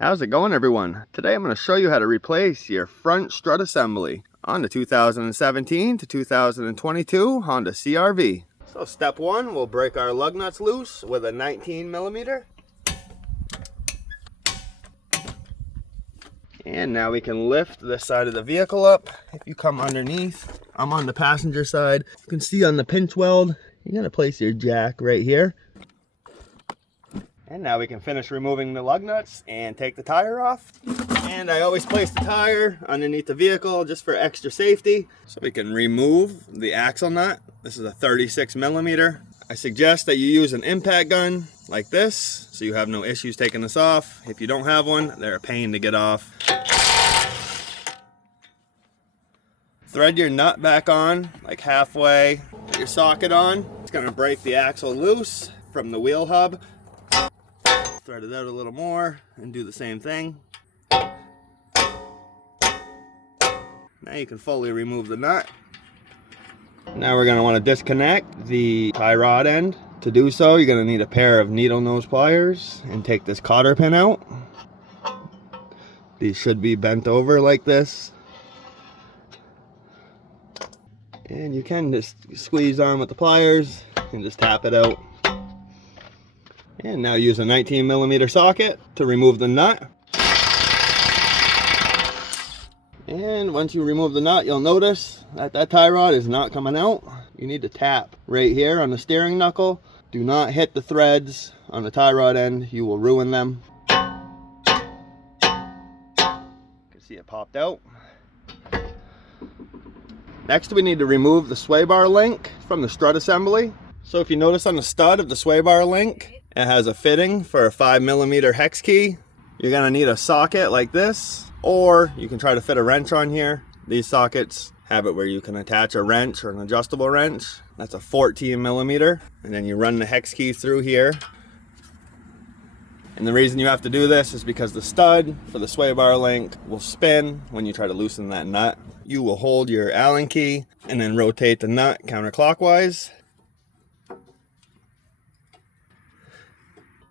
How's it going, everyone? Today I'm going to show you how to replace your front strut assembly on the 2017 to 2022 Honda CRV. So step one, we'll break our lug nuts loose with a 19mm. And now we can lift this side of the vehicle up. If you come underneath, I'm on the passenger side. You can see on the pinch weld, you're going to place your jack right here. And now we can finish removing the lug nuts and take the tire off. And I always place the tire underneath the vehicle just for extra safety. So we can remove the axle nut. This is a 36mm. I suggest that you use an impact gun like this so you have no issues taking this off. If you don't have one, they're a pain to get off. Thread your nut back on like halfway. Put your socket on. It's going to break the axle loose from the wheel hub. Thread it out a little more and do the same thing. Now you can fully remove the nut. Now we're going to want to disconnect the tie rod end. To do so, you're going to need a pair of needle nose pliers and take this cotter pin out. These should be bent over like this. And you can just squeeze on with the pliers and just tap it out. And now use a 19mm socket to remove the nut. And once you remove the nut, you'll notice that that tie rod is not coming out. You need to tap right here on the steering knuckle. Do not hit the threads on the tie rod end. You will ruin them. You can see it popped out. Next, we need to remove the sway bar link from the strut assembly. So if you notice on the stud of the sway bar link, it has a fitting for a 5mm hex key. You're gonna need a socket like this, or you can try to fit a wrench on here. These sockets have it where you can attach a wrench or an adjustable wrench. That's a 14mm, and then you run the hex key through here. And the reason you have to do this is because the stud for the sway bar link will spin when you try to loosen that nut. You will hold your Allen key and then rotate the nut counterclockwise.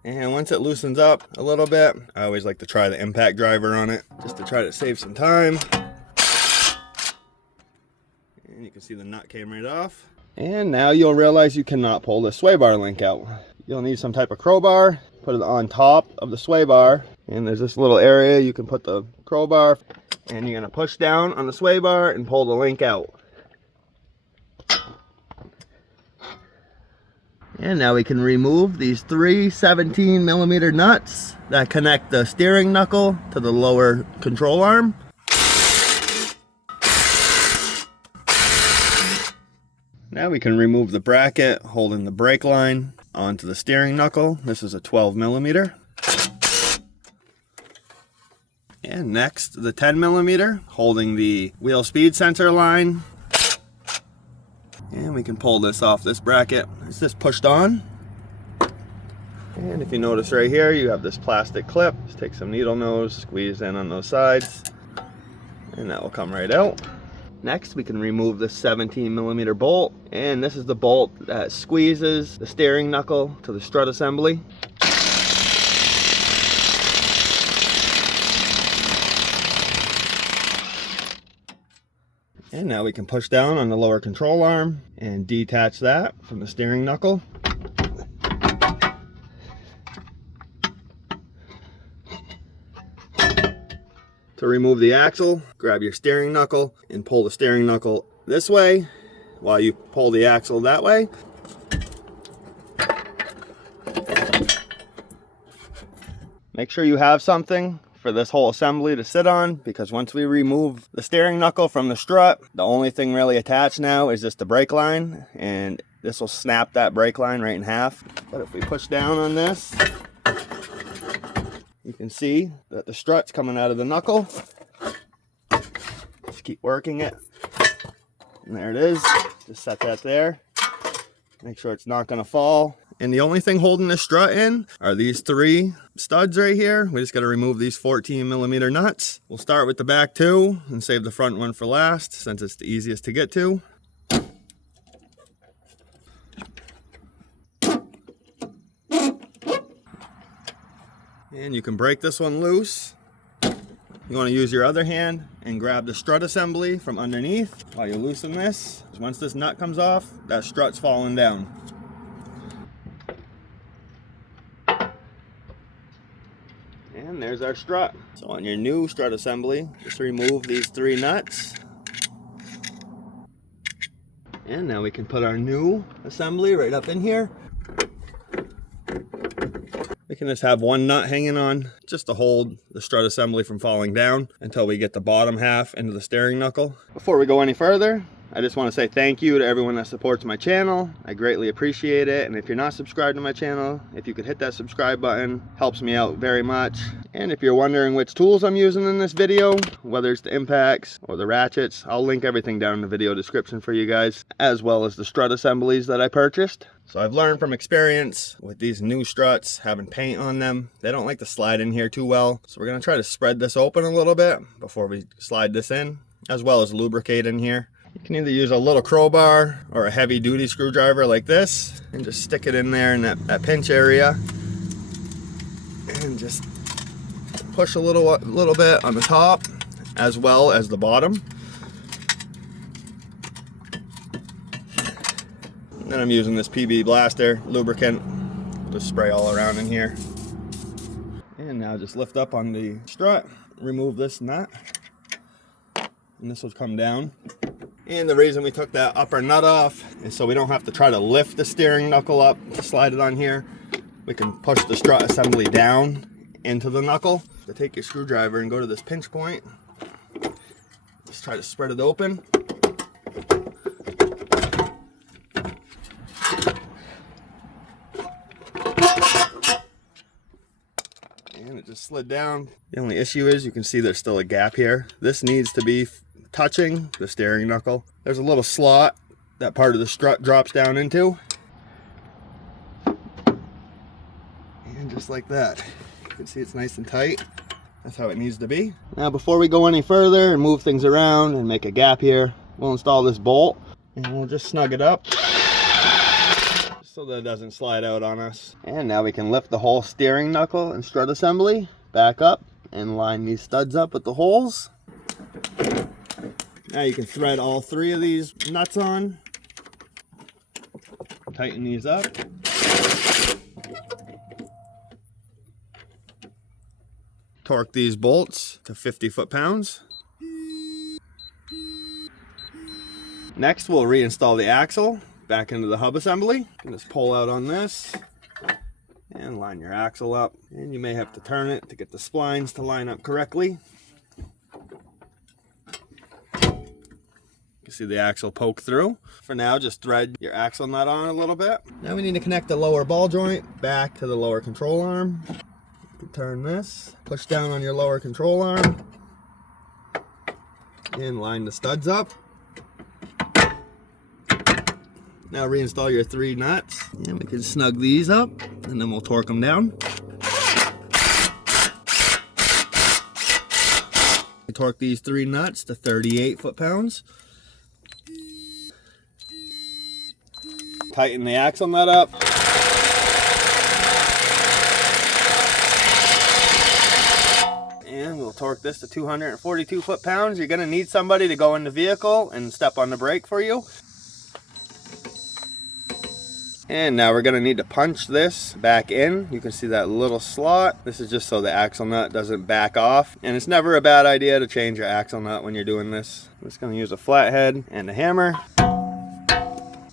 And once it loosens up a little bit, I always like to try the impact driver on it, just to try to save some time. And you can see the nut came right off. And now you'll realize you cannot pull the sway bar link out. You'll need some type of crowbar, put it on top of the sway bar. And there's this little area you can put the crowbar. And you're gonna push down on the sway bar and pull the link out. And now we can remove these three 17mm nuts that connect the steering knuckle to the lower control arm. Now we can remove the bracket holding the brake line onto the steering knuckle. This is a 12mm. And next, the 10mm holding the wheel speed sensor line. And we can pull this off this bracket. It's just pushed on. And if you notice right here, you have this plastic clip. Just take some needle nose, squeeze in on those sides, and that will come right out. Next, we can remove the 17mm bolt. And this is the bolt that squeezes the steering knuckle to the strut assembly. And now we can push down on the lower control arm and detach that from the steering knuckle. To remove the axle, grab your steering knuckle and pull the steering knuckle this way while you pull the axle that way. Make sure you have something for this whole assembly to sit on, because once we remove the steering knuckle from the strut, the only thing really attached now is just the brake line, and this will snap that brake line right in half. But if we push down on this, you can see that the strut's coming out of the knuckle. Just keep working it, and there it is. Just set that there. Make sure it's not going to fall. And the only thing holding the strut in are these three studs right here. We just got to remove these 14mm nuts. We'll start with the back two and save the front one for last, since it's the easiest to get to. And you can break this one loose. You want to use your other hand and grab the strut assembly from underneath while you loosen this. Once this nut comes off, that strut's falling down. And there's our strut. So on your new strut assembly, just remove these 3 nuts. And now we can put our new assembly right up in here. We can just have 1 nut hanging on just to hold the strut assembly from falling down until we get the bottom half into the steering knuckle. Before we go any further, I just want to say thank you to everyone that supports my channel. I greatly appreciate it. And if you're not subscribed to my channel, if you could hit that subscribe button, helps me out very much. And if you're wondering which tools I'm using in this video, whether it's the impacts or the ratchets, I'll link everything down in the video description for you guys, as well as the strut assemblies that I purchased. So I've learned from experience with these new struts having paint on them, they don't like to slide in here too well. So we're going to try to spread this open a little bit before we slide this in, as well as lubricate in here. You can either use a little crowbar or a heavy duty screwdriver like this and just stick it in there in that pinch area and just push a little bit on the top as well as the bottom. And then I'm using this PB Blaster lubricant to spray all around in here. And now just lift up on the strut, remove this nut, and this will come down. And the reason we took that upper nut off is so we don't have to try to lift the steering knuckle up to slide it on here. We can push the strut assembly down into the knuckle. So take your screwdriver and go to this pinch point. Just try to spread it open. And it just slid down. The only issue is you can see there's still a gap here. This needs to be touching the steering knuckle. There's a little slot that part of the strut drops down into. And just like that. You can see it's nice and tight. That's how it needs to be. Now before we go any further and move things around and make a gap here, we'll install this bolt and we'll just snug it up so that it doesn't slide out on us. And now we can lift the whole steering knuckle and strut assembly back up and line these studs up with the holes. Now you can thread all 3 of these nuts on, tighten these up. Torque these bolts to 50 foot-pounds. Next we'll reinstall the axle back into the hub assembly. You can just pull out on this and line your axle up. And you may have to turn it to get the splines to line up correctly. You see the axle poke through. For now, just thread your axle nut on a little bit. Now we need to connect the lower ball joint back to the lower control arm. You can turn this, push down on your lower control arm, and line the studs up. Now reinstall your 3 nuts, and we can snug these up, and then we'll torque them down. We torque these 3 nuts to 38 foot-pounds. Tighten the axle nut up. And we'll torque this to 242 foot-pounds. You're going to need somebody to go in the vehicle and step on the brake for you. And now we're going to need to punch this back in. You can see that little slot. This is just so the axle nut doesn't back off. And it's never a bad idea to change your axle nut when you're doing this. I'm just going to use a flathead and a hammer.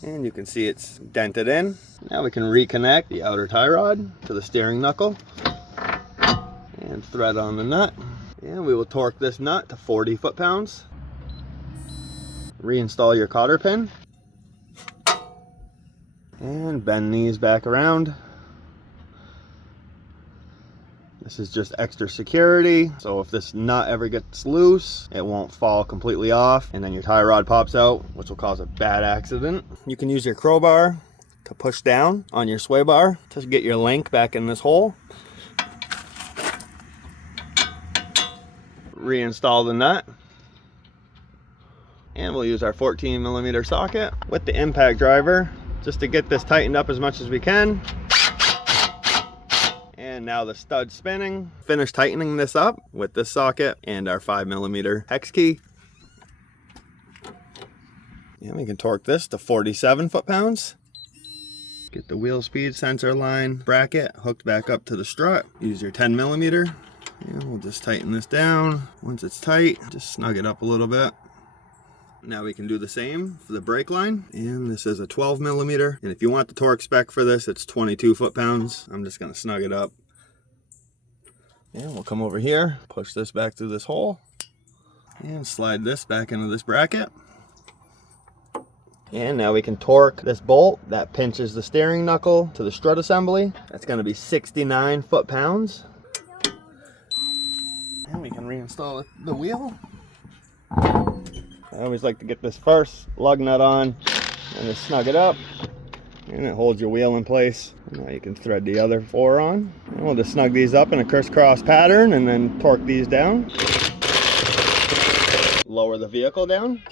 And you can see it's dented in. Now we can reconnect the outer tie rod to the steering knuckle and thread on the nut. And we will torque this nut to 40 foot-pounds. Reinstall your cotter pin. And bend these back around. This is just extra security, so if this nut ever gets loose, it won't fall completely off and then your tie rod pops out, which will cause a bad accident. You can use your crowbar to push down on your sway bar to get your link back in this hole. Reinstall the nut. And we'll use our 14mm socket with the impact driver just to get this tightened up as much as we can. And And now the stud's spinning. Finish tightening this up with this socket and our 5mm hex key. And we can torque this to 47 foot-pounds. Get the wheel speed sensor line bracket hooked back up to the strut. Use your 10mm. And we'll just tighten this down. Once it's tight, just snug it up a little bit. Now we can do the same for the brake line. And this is a 12mm. And if you want the torque spec for this, it's 22 foot-pounds. I'm just gonna snug it up. And we'll come over here, push this back through this hole, and slide this back into this bracket. And now we can torque this bolt that pinches the steering knuckle to the strut assembly. That's gonna be 69 foot-pounds. And we can reinstall the wheel. I always like to get this first lug nut on and just snug it up. And it holds your wheel in place. Now you can thread the other 4 on. And we'll just snug these up in a crisscross pattern and then torque these down. Lower the vehicle down.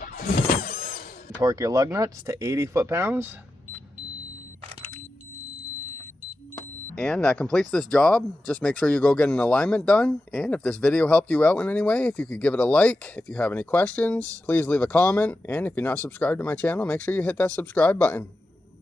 Torque your lug nuts to 80 foot-pounds. And that completes this job. Just make sure you go get an alignment done. And if this video helped you out in any way, if you could give it a like. If you have any questions, please leave a comment. And if you're not subscribed to my channel, make sure you hit that subscribe button.